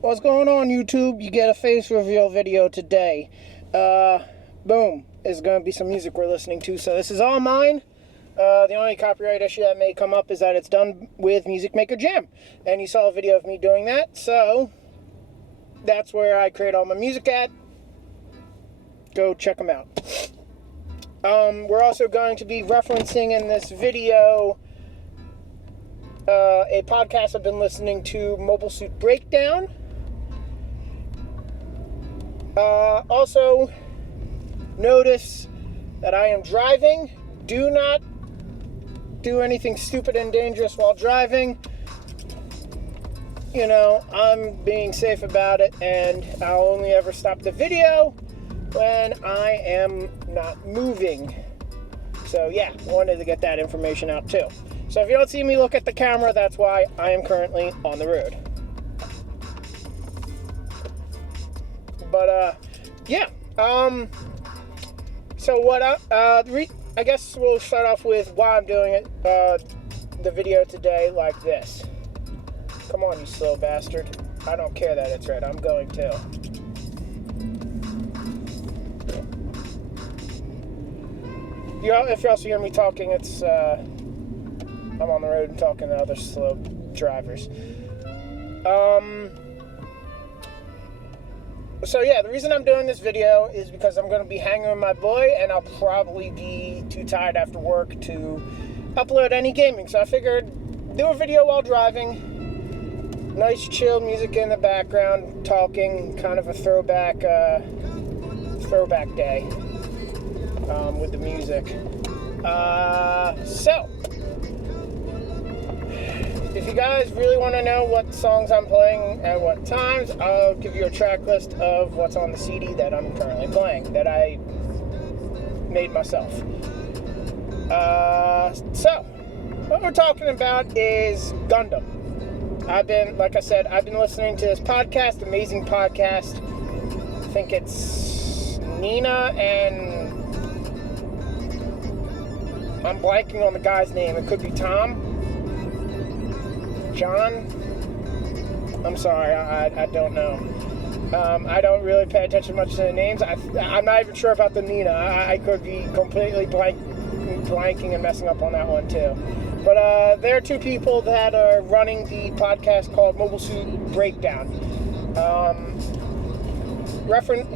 What's going on, YouTube? You get a face reveal video today. Boom. There's going to be some music we're listening to, so this is all mine. The only copyright issue that may come up is that it's done with Music Maker Jam. And you saw a video of me doing that, so that's where I create all my music at. Go check them out. We're also going to be referencing in this video a podcast I've been listening to, Mobile Suit Breakdown. Also, notice that I am driving. Do not do anything stupid and dangerous while driving. You know, I'm being safe about it, and I'll only ever stop the video when I am not moving. So yeah, wanted to get that information out too. So if you don't see me look at the camera, that's why I am currently on the road. But yeah. So what I guess we'll start off with why I'm doing it, the video today like this. Come on, you slow bastard. I don't care that it's red. I'm going to. If you also hear me talking, it's I'm on the road and talking to other slow drivers. So yeah, the reason I'm doing this video is because I'm going to be hanging with my boy, and I'll probably be too tired after work to upload any gaming. So I figured do a video while driving. Nice chill music in the background, talking, kind of a throwback day with the music. So if you guys really want to know what songs I'm playing at what times, I'll give you a track list of what's on the CD that I'm currently playing, that I made myself. So, what we're talking about is Gundam. I've been listening to this podcast, amazing podcast. I think it's Nina and I'm blanking on the guy's name. It could be Tom. John? I'm sorry, I don't know. I don't really pay attention much to the names. I'm not even sure about the Nina. I could be completely blanking and messing up on that one too. But there are two people that are running the podcast called Mobile Suit Breakdown.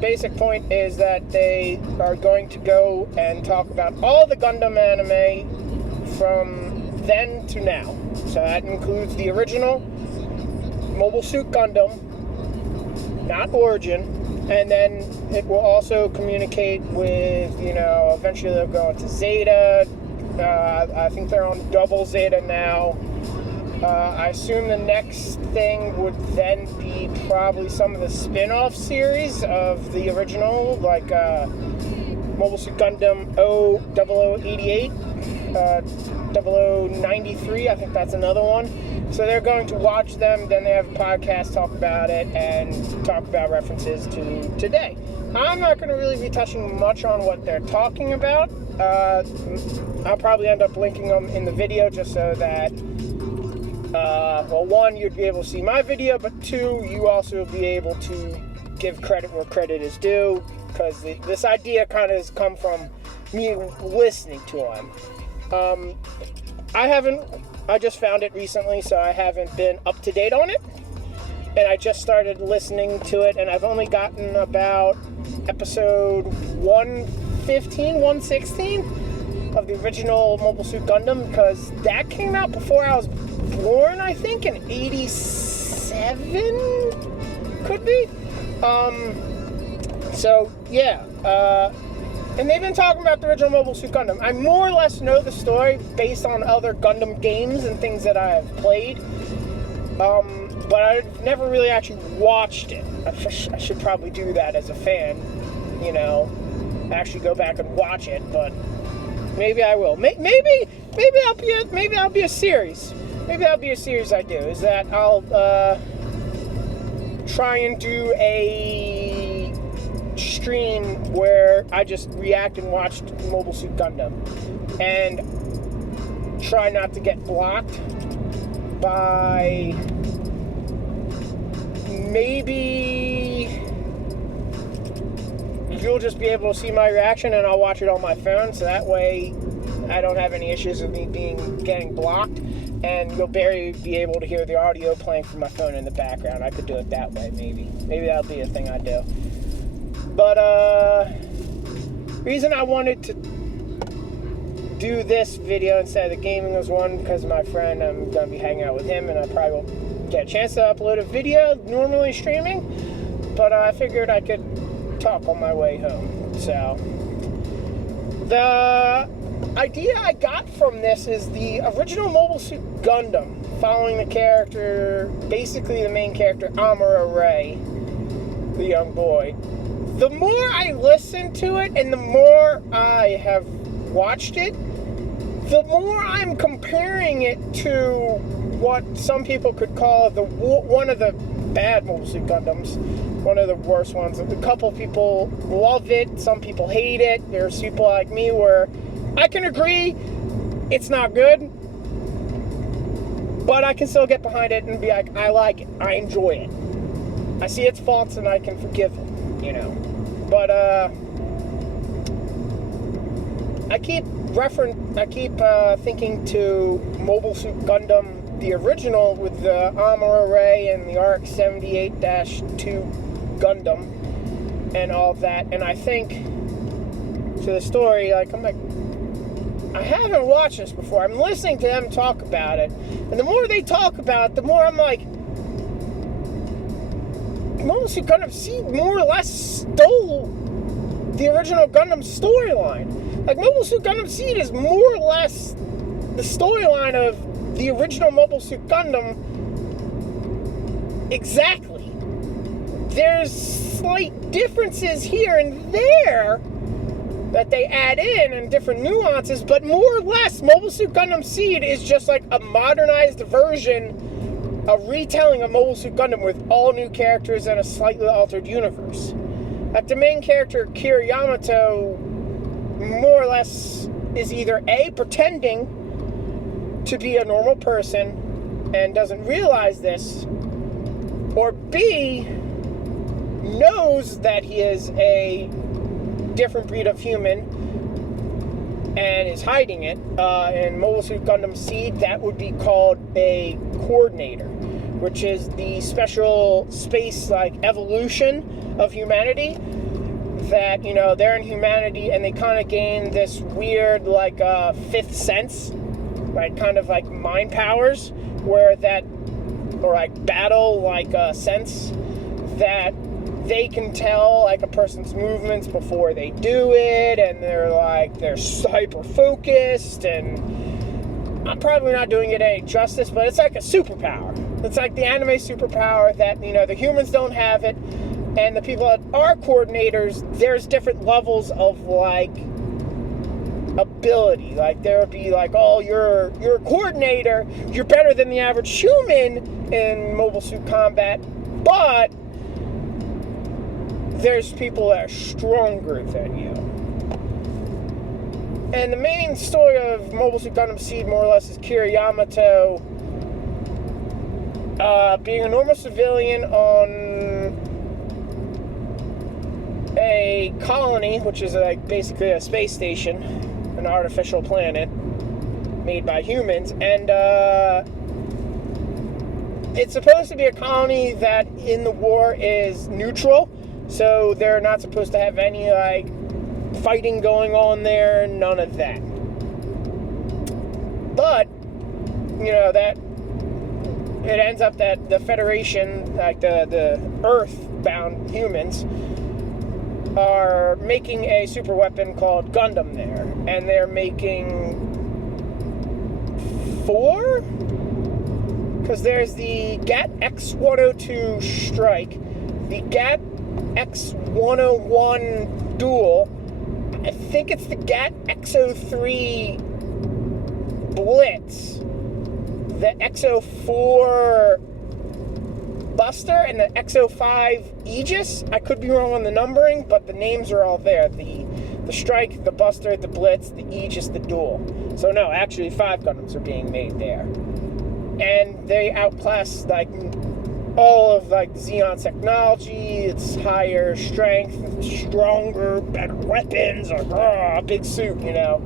Basic point is that they are going to go and talk about all the Gundam anime from then to now. So that includes the original Mobile Suit Gundam, not Origin, and then it will also communicate with, eventually they'll go into Zeta. I think they're on Double Zeta now. I assume the next thing would then be probably some of the spin-off series of the original, like Mobile Suit Gundam 0088. 0093, I think that's another one. So they're going to watch them, then they have a podcast, talk about it, and talk about references to today. I'm not going to really be touching much on what they're talking about. I'll probably end up linking them in the video just so that, one, you'd be able to see my video, but two, you also will be able to give credit where credit is due, because this idea kind of has come from me listening to them. I just found it recently, so I haven't been up to date on it. And I just started listening to it, and I've only gotten about episode 115, 116 of the original Mobile Suit Gundam, because that came out before I was born, I think, in 87? Could be? So, yeah. And they've been talking about the original Mobile Suit Gundam. I more or less know the story based on other Gundam games and things that I have played. But I've never really actually watched it. I should probably do that as a fan, actually go back and watch it, but maybe I will. Maybe I'll be a series. Maybe that'll be a series I do, is that I'll try and do a stream where I just react and watch Mobile Suit Gundam and try not to get blocked by maybe you'll just be able to see my reaction and I'll watch it on my phone, so that way I don't have any issues with me getting blocked, and you'll barely be able to hear the audio playing from my phone in the background. I could do it that way, maybe. Maybe that'll be a thing I do. But, reason I wanted to do this video instead of the gaming was one, because my friend, I'm going to be hanging out with him, and I probably won't get a chance to upload a video normally streaming, but I figured I could talk on my way home. So the idea I got from this is the original Mobile Suit Gundam, following the character, basically the main character, Amuro Ray, the young boy. The more I listen to it and the more I have watched it, the more I'm comparing it to what some people could call one of the bad Mobile Suit Gundams, one of the worst ones. A couple people love it, some people hate it. There's people like me where I can agree it's not good, but I can still get behind it and be like, I like it, I enjoy it. I see its faults and I can forgive it, you know. But I keep thinking to Mobile Suit Gundam, the original, with the Amuro Ray and the RX-78-2 Gundam and all that, and I think to the story, like, I'm like, I haven't watched this before. I'm listening to them talk about it, and the more they talk about it, the more I'm like, Mobile Suit Gundam Seed more or less stole the original Gundam storyline. Like, Mobile Suit Gundam Seed is more or less the storyline of the original Mobile Suit Gundam. Exactly. There's slight differences here and there that they add in and different nuances, but more or less, Mobile Suit Gundam Seed is just like a modernized version, a retelling of Mobile Suit Gundam with all new characters and a slightly altered universe. Like, the main character, Kira Yamato, more or less is either A, pretending to be a normal person and doesn't realize this, or B, knows that he is a different breed of human and is hiding it. In Mobile Suit Gundam Seed, that would be called a coordinator, which is the special space, like, evolution of humanity that, you know, they're in humanity and they kind of gain this weird, like, fifth sense, like, kind of like mind powers, where that, or like battle, like, sense, that they can tell, like, a person's movements before they do it, and they're hyper focused, and I'm probably not doing it any justice, but it's like a superpower. It's like the anime superpower that, you know, the humans don't have it, and the people that are coordinators, there's different levels of, like, ability. Like, there would be like, oh, you're a coordinator, you're better than the average human in Mobile Suit Combat, but there's people that are stronger than you. And the main story of Mobile Suit Gundam Seed, more or less, is Kira Yamato being a normal civilian on a colony, which is like basically a space station, an artificial planet made by humans, and it's supposed to be a colony that in the war is neutral, so they're not supposed to have any, like, fighting going on there, none of that. But, you know, that it ends up that the Federation, like the Earth-bound humans, are making a super weapon called Gundam there, and they're making 4? Because there's the GAT X-102 Strike, the GAT X-101 Duel, I think it's the GAT X-03 Blitz, the X-04 Buster, and the X-05 Aegis. I could be wrong on the numbering, but the names are all there. The Strike, the Buster, the Blitz, the Aegis, the Duel. So no, actually 5 Gundams are being made there. And they outclass, like, all of like Xeon technology. It's higher strength, stronger, better weapons, or big suit, you know.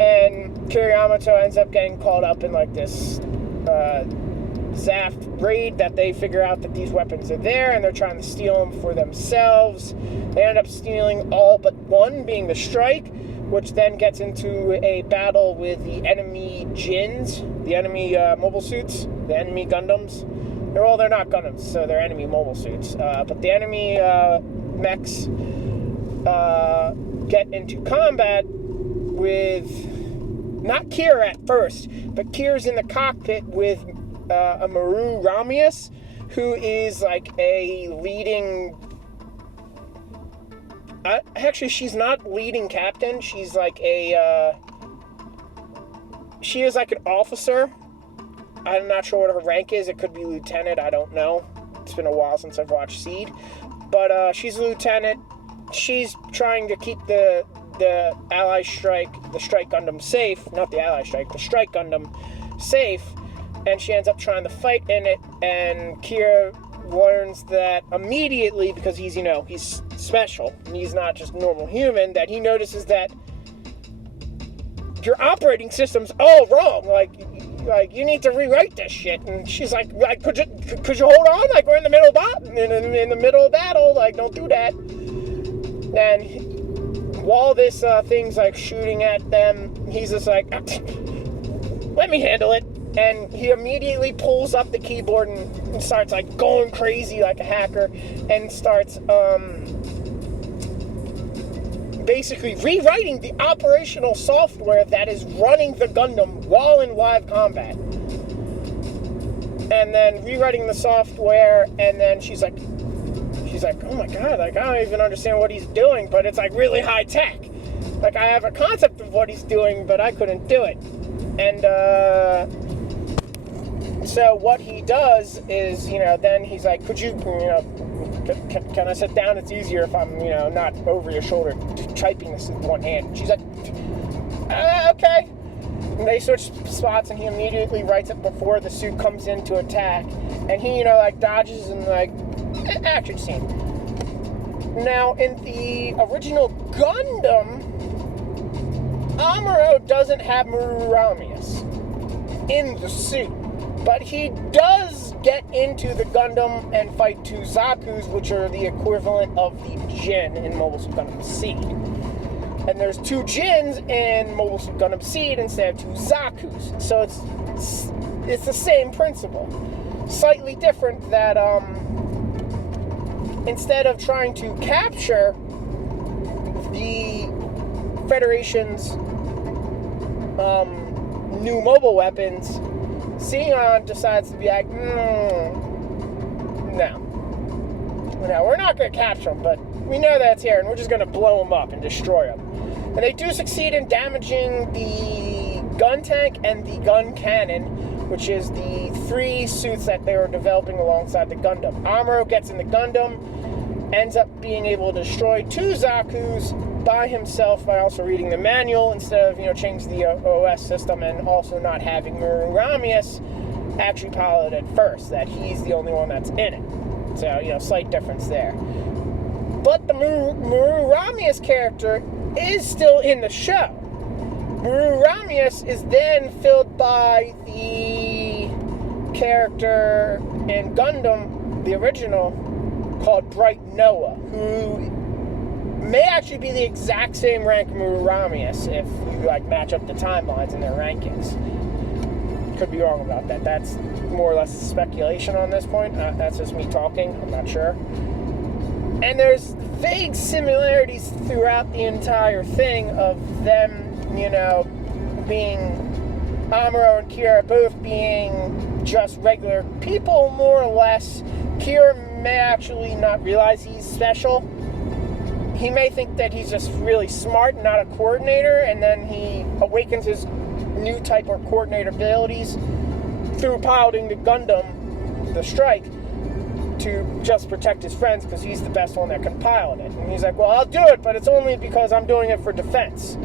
And Kiriyamato ends up getting caught up in like this Zaft raid that they figure out that these weapons are there, and they're trying to steal them for themselves. They end up stealing all but one, being the Strike, which then gets into a battle with the enemy Jins, the enemy mobile suits, the enemy Gundams. They're not Gundams, so they're enemy mobile suits. But the enemy mechs get into combat with not Kira at first, but Kira's in the cockpit with a Maru Ramius, who is like a leading... actually, she's not leading captain. She's like she is like an officer. I'm not sure what her rank is. It could be lieutenant. I don't know. It's been a while since I've watched Seed. But she's a lieutenant. She's trying to keep the Ally Strike, the Strike Gundam safe. Not the Ally Strike, the Strike Gundam safe. And she ends up trying to fight in it. And Kira learns that immediately, because he's, you know, he's special. And he's not just normal human, that he notices that your operating system's all wrong. Like you need to rewrite this shit. And she's like could you hold on? Like, we're in the middle of battle. Like, don't do that. And while this thing's like shooting at them, he's just like, let me handle it. And he immediately pulls up the keyboard and starts like going crazy like a hacker, and starts basically rewriting the operational software that is running the Gundam while in live combat. And then rewriting the software, and then she's like, oh my god, like, I don't even understand what he's doing, but it's like really high tech. Like, I have a concept of what he's doing, but I couldn't do it. And so what he does is, you know, then he's like, could you, you know, can I sit down? It's easier if I'm, you know, not over your shoulder typing this with one hand. She's like, okay. And they switch spots, and he immediately writes it before the suit comes in to attack. And he, you know, like, dodges and, like, action scene. Now, in the original Gundam, Amuro doesn't have Mururamius in the suit. But he does get into the Gundam and fight two Zaku's, which are the equivalent of the Jin in Mobile Suit Gundam Seed. And there's two Jins in Mobile Suit Gundam Seed instead of two Zaku's. So it's the same principle. Slightly different that instead of trying to capture the Federation's new mobile weapons, Xeon decides to be like, no, we're not going to capture them, but we know that's here, and we're just going to blow them up and destroy them. And they do succeed in damaging the gun tank and the gun cannon, which is the three suits that they were developing alongside the Gundam. Amuro gets in the Gundam, ends up being able to destroy two Zaku's by himself by also reading the manual instead of, you know, changing the OS system, and also not having Mururamius actually piloted it first, that he's the only one that's in it. So, you know, slight difference there. But the Mururamius character is still in the show. Mururamius is then filled by the character in Gundam, the original, called Bright Noah, who may actually be the exact same rank Mururamius if you like match up the timelines in their rankings. Could be wrong about that. That's more or less speculation on this point. That's just me talking. I'm not sure. And there's vague similarities throughout the entire thing of them, you know, being Amuro and Kira both being just regular people, more or less. Kira may actually not realize he's special. He may think that he's just really smart and not a coordinator, and then he awakens his new type of coordinator abilities through piloting the Gundam, the Strike, to just protect his friends because he's the best one that can pilot it. And he's like, well, I'll do it, but it's only because I'm doing it for defense.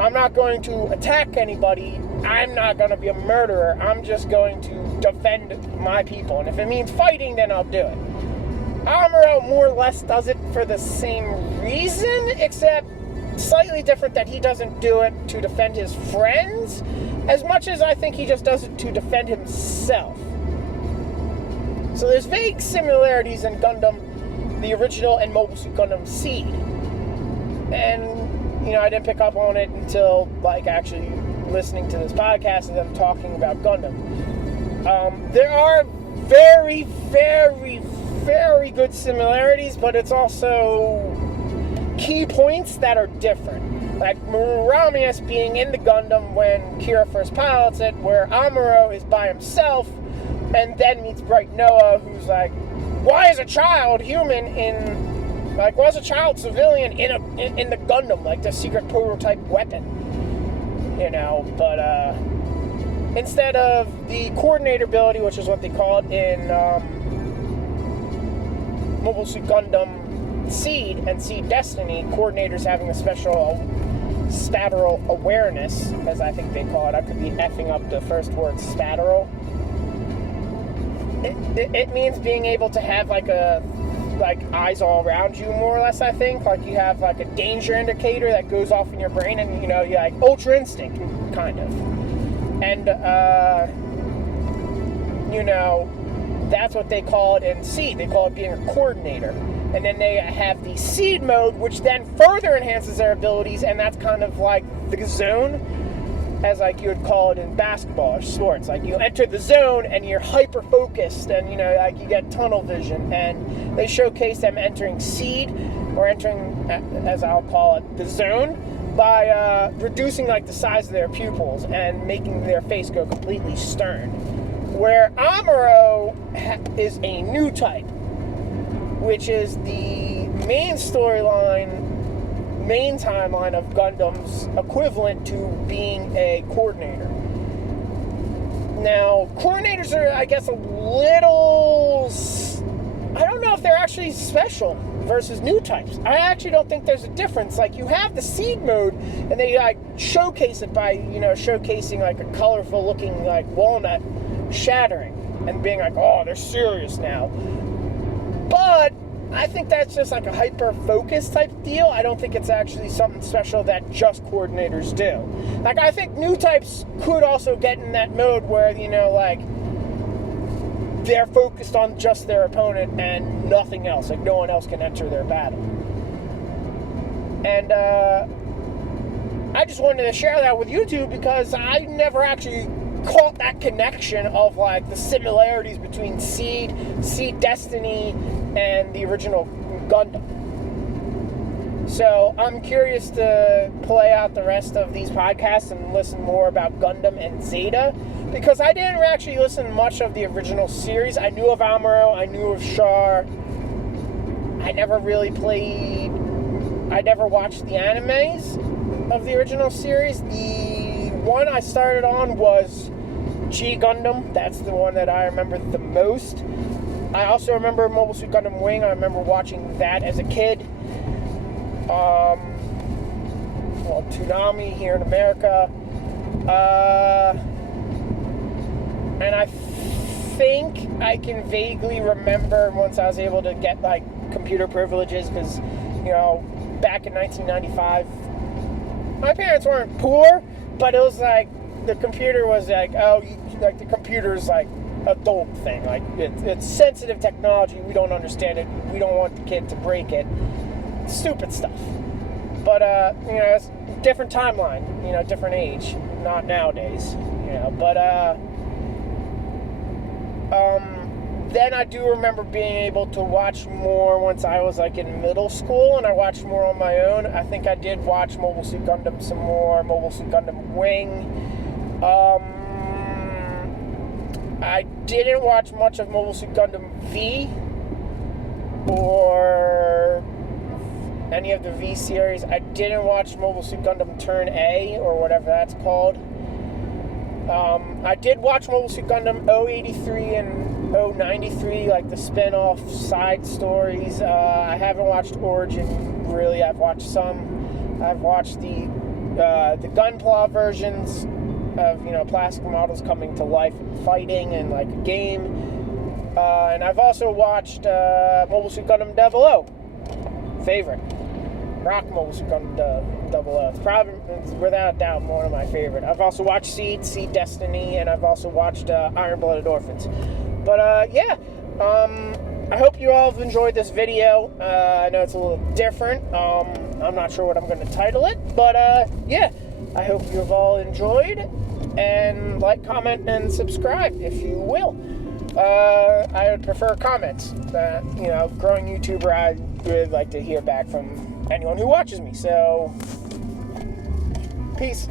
I'm not going to attack anybody. I'm not going to be a murderer. I'm just going to defend my people. And if it means fighting, then I'll do it. Amuro more or less does it for the same reason, except slightly different, that he doesn't do it to defend his friends as much as I think he just does it to defend himself. So there's vague similarities in Gundam, the original, and Mobile Suit Gundam Seed. And, I didn't pick up on it until, actually listening to this podcast and them talking about Gundam. There are very, very, very good similarities, but it's also key points that are different. Like Muramius being in the Gundam when Kira first pilots it, where Amuro is by himself and then meets Bright Noah, who's like, why is a child human why is a child civilian in the Gundam, the secret prototype weapon? But instead of the coordinator ability, which is what they call it in Mobile Suit Gundam Seed and Seed Destiny, coordinators having a special spatial awareness, as I think they call it. I could be effing up the first word, spatial. It means being able to have eyes all around you, more or less, I think. You have a danger indicator that goes off in your brain, and you Ultra Instinct, kind of. And that's what they call it in Seed. They call it being a coordinator. And then they have the Seed mode, which then further enhances their abilities, and that's kind of like the zone, as you would call it in basketball or sports. You enter the zone and you're hyper focused, and you get tunnel vision. And they showcase them entering Seed, or entering, as I'll call it, the zone, by reducing the size of their pupils and making their face go completely stern. Where Amuro is a new type, which is the main storyline, main timeline of Gundam's equivalent to being a coordinator. Now, coordinators are, I guess, a little... I don't know if they're actually special versus new types. I actually don't think there's a difference. You have the Seed mode, and they, showcase it by, showcasing, a colorful-looking, walnut shattering, and being oh, they're serious now. But I think that's just a hyper-focus type deal. I don't think it's actually something special that just coordinators do. I think new types could also get in that mode where, they're focused on just their opponent and nothing else. No one else can enter their battle. And I just wanted to share that with you two, because I never actually caught that connection of the similarities between Seed Destiny, and the original Gundam. So I'm curious to play out the rest of these podcasts and listen more about Gundam and Zeta, because I didn't actually listen much of the original series. I knew of Amuro, I knew of Char. I never watched the animes of the original series. The one I started on was G Gundam. That's the one that I remember the most. I also remember Mobile Suit Gundam Wing. I remember watching that as a kid. Toonami here in America. And I think I can vaguely remember once I was able to get computer privileges, because, back in 1995, my parents weren't poor, but it was the computer was the computer's adult thing. It's sensitive technology. We don't understand it. We don't want the kid to break it. Stupid stuff. But it's different timeline. Different age. Not nowadays. But then I do remember being able to watch more once I was in middle school, and I watched more on my own. I think I did watch Mobile Suit Gundam some more. Mobile Suit Gundam Wing. I didn't watch much of Mobile Suit Gundam V or any of the V series. I didn't watch Mobile Suit Gundam Turn A, or whatever that's called. I did watch Mobile Suit Gundam 083 and 093, the spin-off side stories. I haven't watched Origin, really. I've watched some. I've watched the Gunpla versions, of, you know, plastic models coming to life and fighting and like a game. And I've also watched Mobile Suit Gundam 00. Favorite. Rock Mobile Suit Gundam 00. It's probably, without a doubt, one of my favorite. I've also watched Seed Destiny, and I've also watched Iron Blooded Orphans. But yeah, I hope you all have enjoyed this video. I know it's a little different. I'm not sure what I'm going to title it, but yeah, I hope you have all enjoyed. And like, comment, and subscribe if you will. I would prefer comments. You know, growing YouTuber, I would like to hear back from anyone who watches me. So, peace.